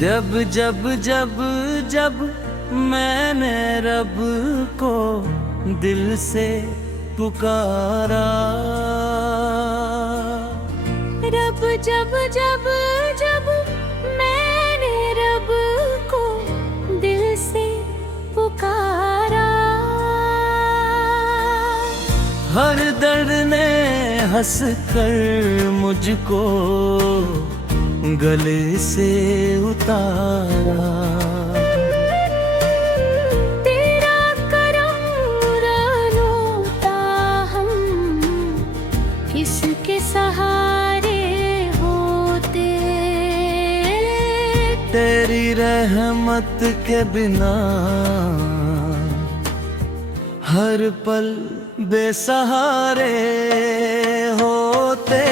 जब जब जब जब मैंने रब को दिल से पुकारा, रब जब जब जब मैंने रब को दिल से पुकारा, हर दर्द ने हंस कर मुझको गले से उतारा। तेरा करम रोता हम किसके सहारे होते, तेरी रहमत के बिना हर पल बेसहारे होते।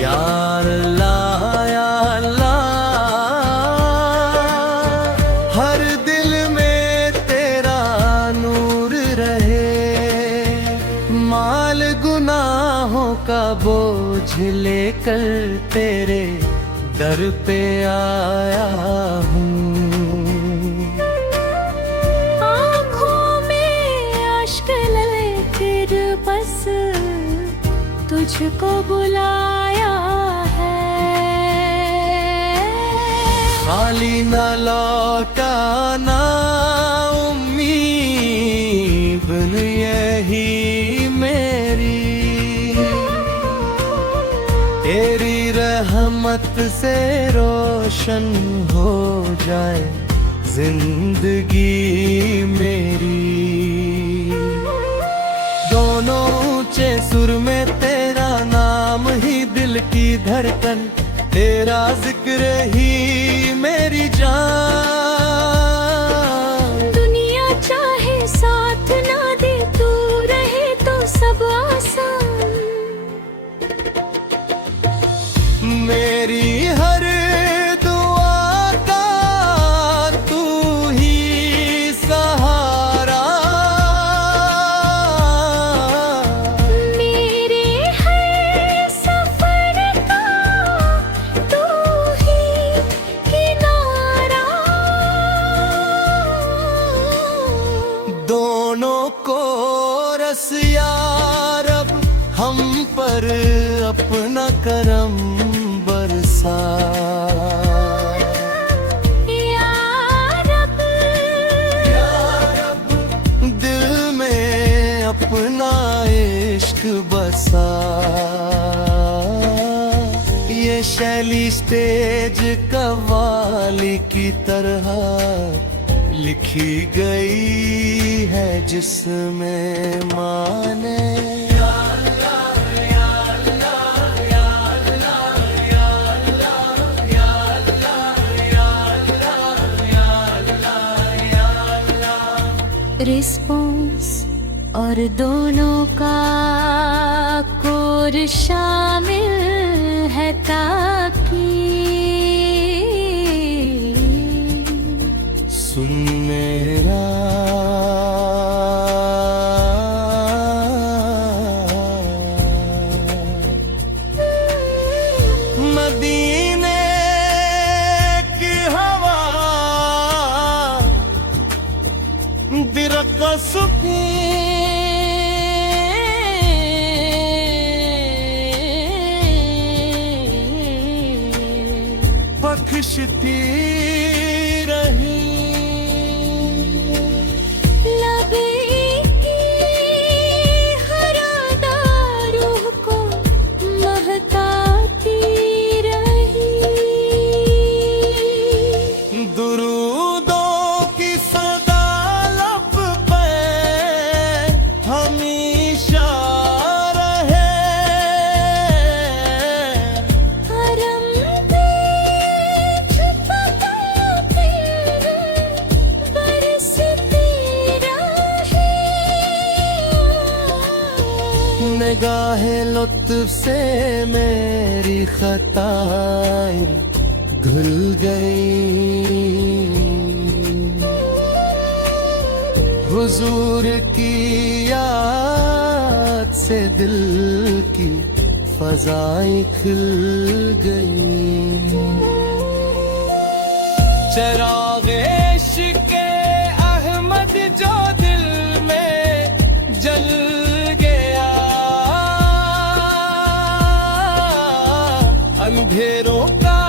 या अल्लाह या अल्लाह, हर दिल में तेरा नूर रहे। माल गुनाहों का बोझ लेकर तेरे दर पे आया हूँ। आँखों में अश्क लेकर बस तुझको बुलाया है। खाली न लौटाना उम्मीद यही मेरी, तेरी रहमत से रोशन हो जाए जिंदगी मेरी। दोनों ऊंचे सुर में तेरा नाम ही दिल की धड़कन, तेरा जिक्र ही मेरी जान। दुनिया चाहे साथ ना दे, तू रहे तो सब आसान। मेरी हर दुआ का तू ही सहारा, मेरे हर सफर का तू ही किनारा। दोनों को रस या रब हम पर अपना करम बरसा। या रब दिल में अपना इश्क बसा। ये शैली स्टेज कव्वाली की तरह लिखी गई है जिसमें माने रिस्पॉन्स और दोनों का कोर शामिल है ताकि सुन मेरा मदीने की हवा दिरकस की बख्शती रही। लबे की हर अदा रूह को महकाती रही। दुरूदों की सदा लब पे हमेशा रहे। निगाहे लुत्फ से मेरी खताएं धुल गई। हुजूर की याद से दिल की फजाएं खिल गई। चिरागे इश्क़े अहमद जो दिल में जल गया, अंधेरों का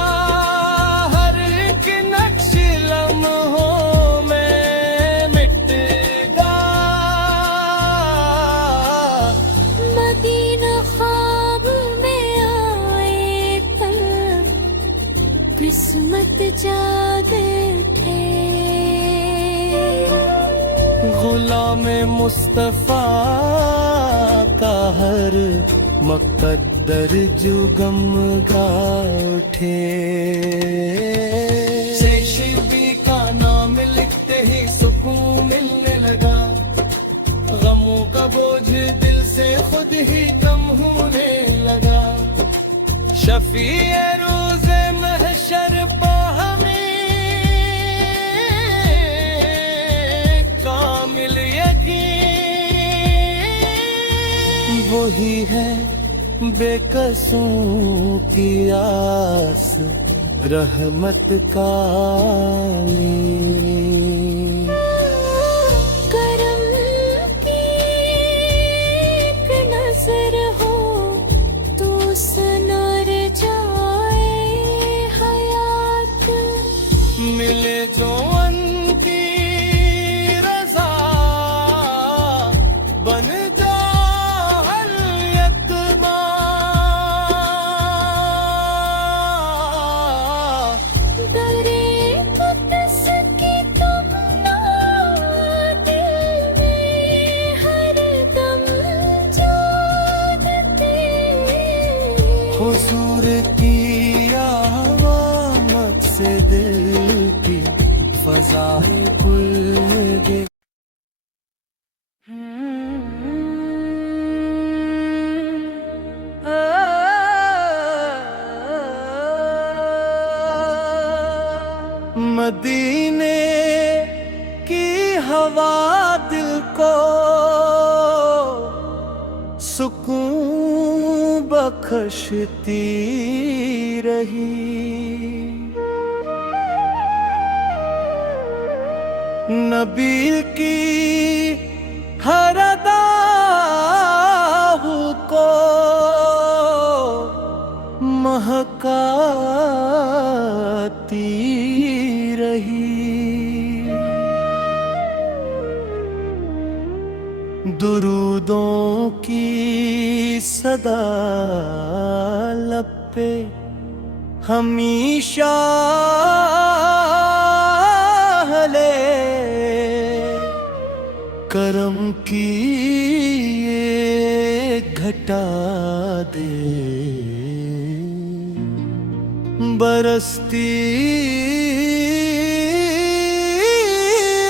हर एक नक्श लम्हों में मिट गया। मदीना ख्वाब में आए तब किस्मत जागे थे। गुलाम मुस्तफा का हर मुक़द्दर जो गम गा उठे। शिबी का नाम लिखते ही सुकून मिलने लगा, गमों का बोझ दिल से खुद ही कम होने लगा। शफीए रोज़े महशर पा हमें कामिल यकीन, वही है बेकसों की आस रहमत का मीर। करम की एक नजर हो तो सनर जाए हयात। मिले जो उनकी रज़ा बन जा हर यतमा। दरे कुद्स की तुम ना दिल में हर दम जोड़ते। हुजूर की आवाज़ से दिल की फज़ाएं खुल गई। मदीने की हवा दिल को सुकून बख्शती रही। नबी की हर अदा को महकाती रही। दुरूदों की सदा लब पे हमेशा हले। करम की ये घटा दे बरसती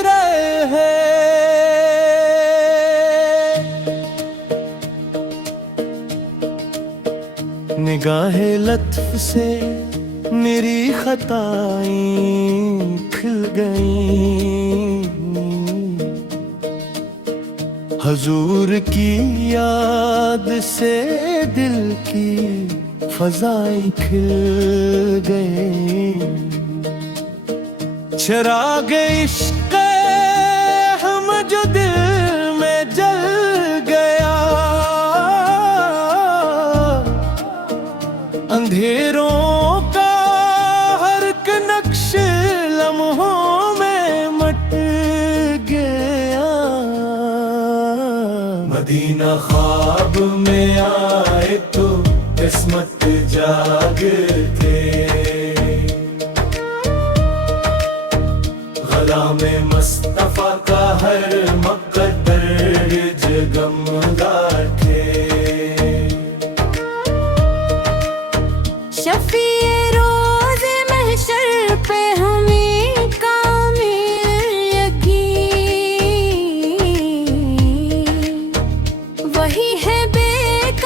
रहे। निगाहे लत्फ से मेरी खताएं खिल गईं। हुजूर की याद से दिल की फजाएं खिल गईं। चिराग इश्क़ हम जो दिल में जल गया, अंधेरों का हर एक नक्श लम्हों में मट गया। मदीना ख्वाब में आए तो किस्मत जागते। गुलाम मुस्तफा का हर मुक़द्दर जगमगार थे। शफीए रोज़े महशर पे हमें कामिल यकीन, वही है बेक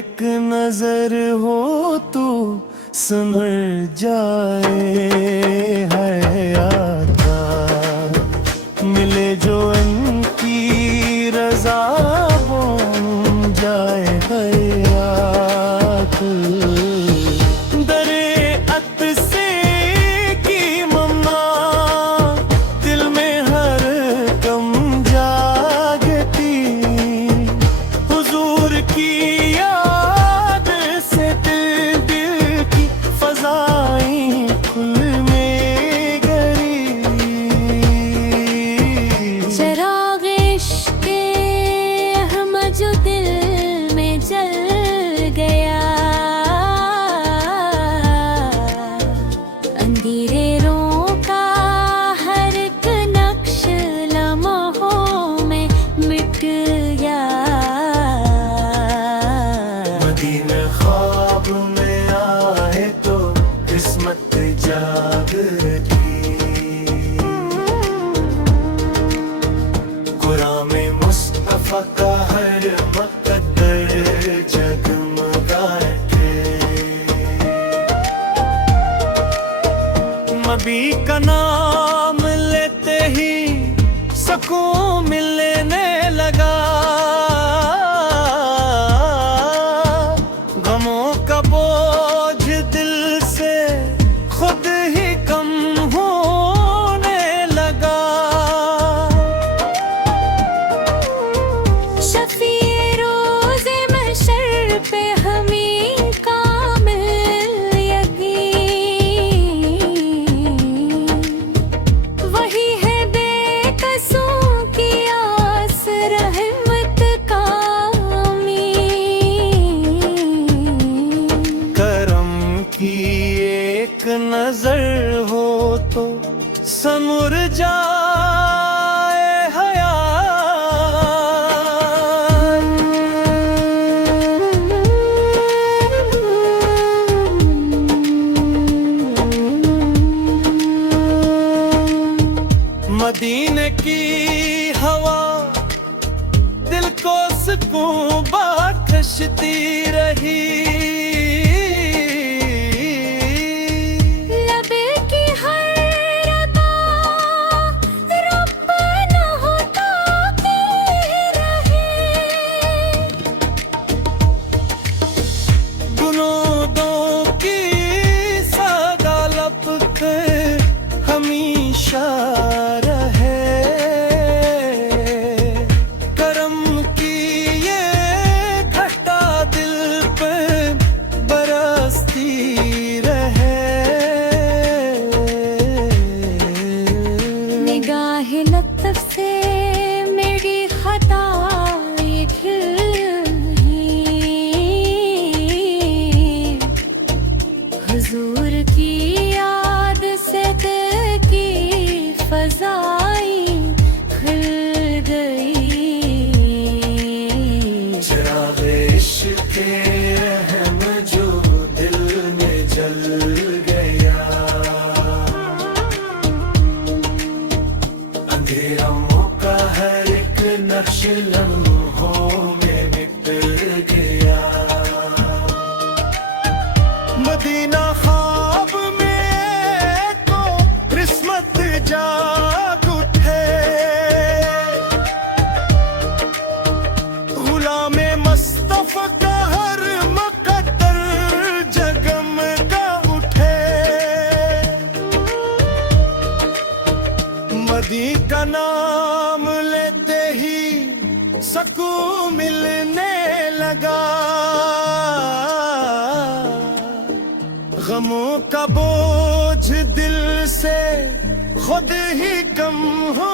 एक नजर हो तो संभल जाए हयाता, मिले जो इनकी रजा बन जाए हयात। दरे अत से की मम्मा दिल में हर कम जागती, हुजूर की याद से दिल की फजाएं खुल में गरी। चिराग इश्क़ अहमद जो दिल में जल गया, अंधेरे का हर एक नक्श लम्हों में मिट गया। मदीना ख्वाब में आए तो किस्मत जागती, कुरान में मुस्तफा का हर मुक़द्दर जगमगाते। नबी का नाम लेते ही सुकून मिलने लगा, गमों का बोझ दिल से खुद ही कम होने लगा। शफी रोज़े महशर पे हमें कामिल यकीन, वही है बेकसों की आस रहमत का अमीन। करम की एक नजर हो तो समुर जाए मदीने की हवा दिल को सुकून बख्शती रही। लबे की हर अदा रब्बाना होता के रहे, गुनोदों की सदा लब के हमेशा रहे। करम की ये घटा दिल पे बरसती रहे। निगाह लत्फ से मेरी खताएं खिली, हुजूर की याद से दिल की फजाएं खिल गई। चिराग इश्क़ के रहम जो दिल में जल गया, अंधेरों का हर एक नक्श लम्हों में मिट गया। मदीना ख्वाब में तो किस्मत जाग उठे, गुलाम मुस्तफा का हर मुक़द्दर जगमगा उठे। मदी का नाम लेते ही सुकून मिलने लगा, गमों का बोझ दिल से खुद ही कम हो